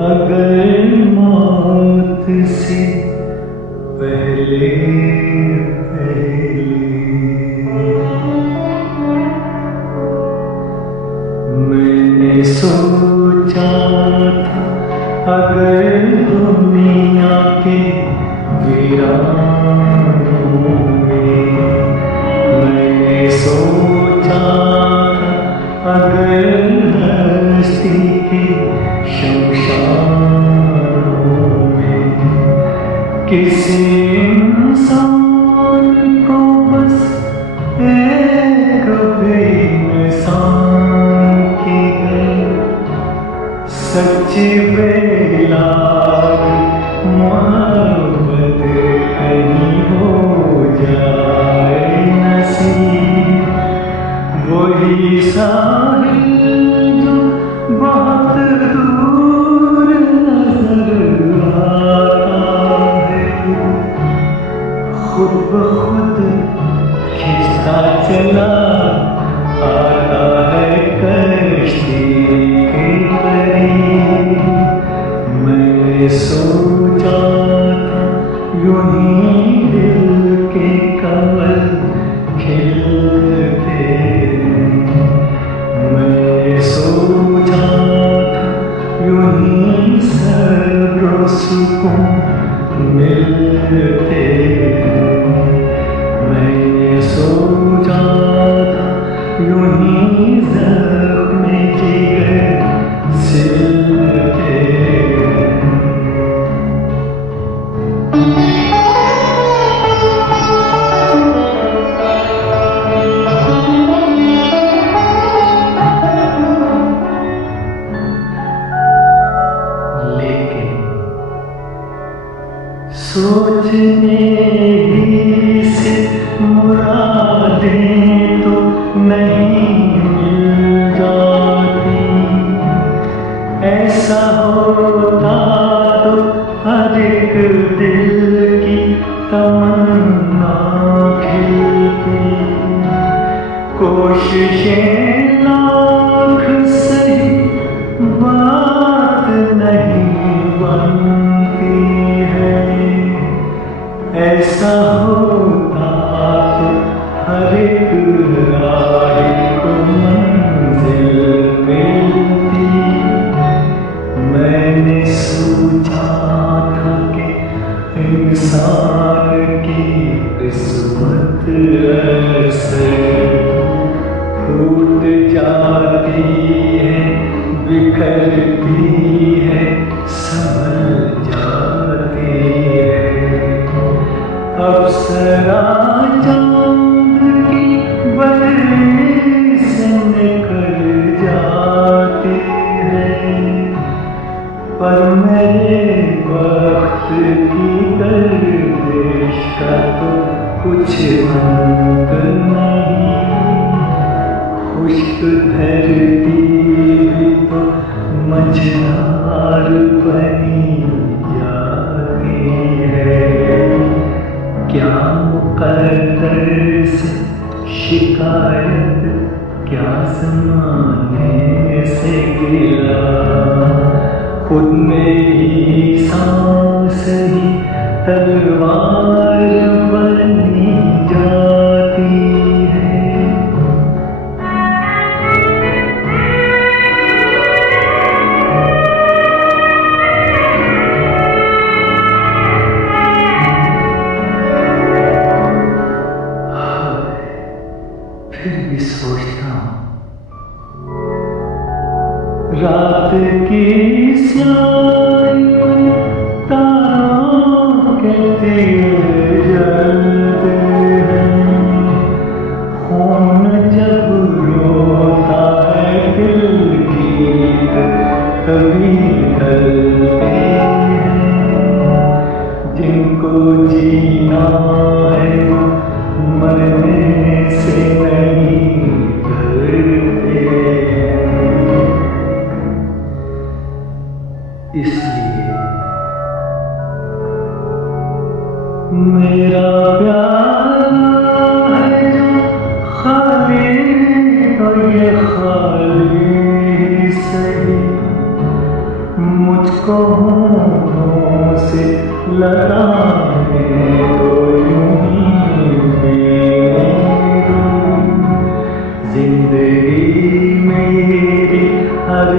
अगर मौत से पहले मैंने सोचा था, अगर दुनिया के वीरानों में मैंने सोचा था, अगर हस्ती के शमशानों में किसी इंसान को बस एक इंसान की सच्ची बेलाग मोहब्बत कहीं हो जाए नसीब, वही साहिल जो बहुत दूर नजर आता है, खुद ब खुद खिंचता चला आता है कश्ती के करीब। मैंने सोचा था यूं ही दिल के कमल खिलते हैं, मैंने सोचा था यूं ही सब्र सुकून मिलते हैं, मैंने सोचा था यूं ही ज़ख्म जिगर सिलते हैं। लेकिन सोचने ही से मुरादें तो नहीं मिल जाती, ऐसा होता तो हर एक दिल की तमन्ना खिलती, कोशिशें लाख सही बात नहीं बनती है, ऐसा होता तो हर एक राह को मंजिल मिलती। मैंने सोचा था कि इंसान की किस्मत ऐसे फूट जाती है, बिखरती है, संभल जाती है। अप्सरा चांद की बदली से निकल जाती है, पर मेरे वक्त की गर्दिश का तो कुछ अंत नहीं, खुश्क धरती भी तो मझधार बनी जाती है। क्या मुक़द्दर से शिकायत, क्या ज़माने से गिला, खुद में ही सांस ही तलवार बनी जाती है। फिर भी सोचता हूँ, रात की स्याही में तारों के दिए जलते हैं, खून जब रोता है दिल गीत तभी ढलते हैं, जिनको जीना है वो मरने से नहीं डरते। इसलिए मेरा प्यार है जो खाली, तो ये खाली सही मुझको होठों से लगाने दो, यूं ही पीने दो। जिंदगी मेरी हर